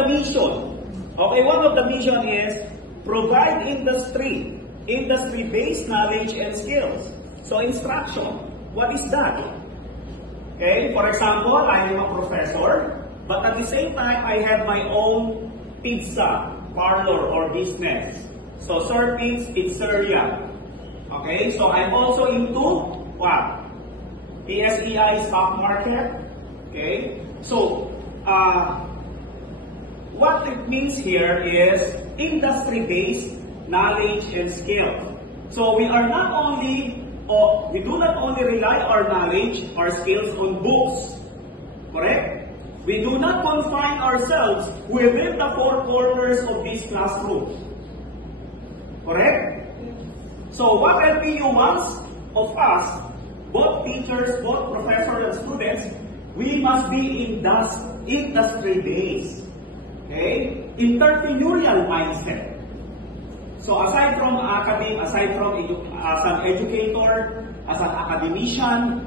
the mission. Okay, one of the mission is provide industry-based knowledge and skills. So instruction, what is that? Okay, for example, I am a professor, but at the same time, I have my own pizza parlor or business. So Sir Pete's Pizzeria. Okay, so I'm also into what? PSEI stock market. Okay, so what it means here is industry-based knowledge and skills. So we are not only, we do not only rely our knowledge, our skills on books. Correct? We do not confine ourselves within the four corners of this classroom. Correct? So what LPU wants of us, both teachers, both professors and students, we must be industry-based. Okay? Entrepreneurial mindset. So aside from as an educator, as an academician,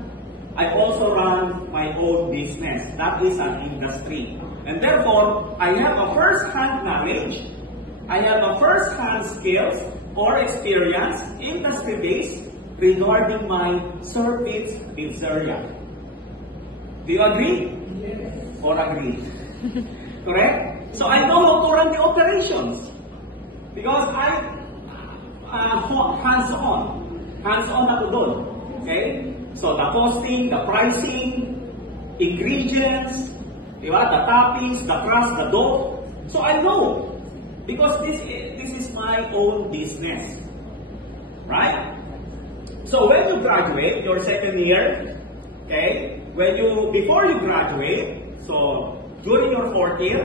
I also run my own business. That is an industry. And therefore, I have a first-hand knowledge, I have a first-hand skills or experience, industry-based, regarding my Sir Pete's Pizzeria. Do you agree? Yes. Or agree? Correct? So I know how to run the operations because I'm hands-on na to doon. Okay? So the costing, the pricing, ingredients, diba? The toppings, the crust, the dough. So I know because this is my own business. Right? So when you graduate, your second year, okay? Before you graduate, so during your fourth year,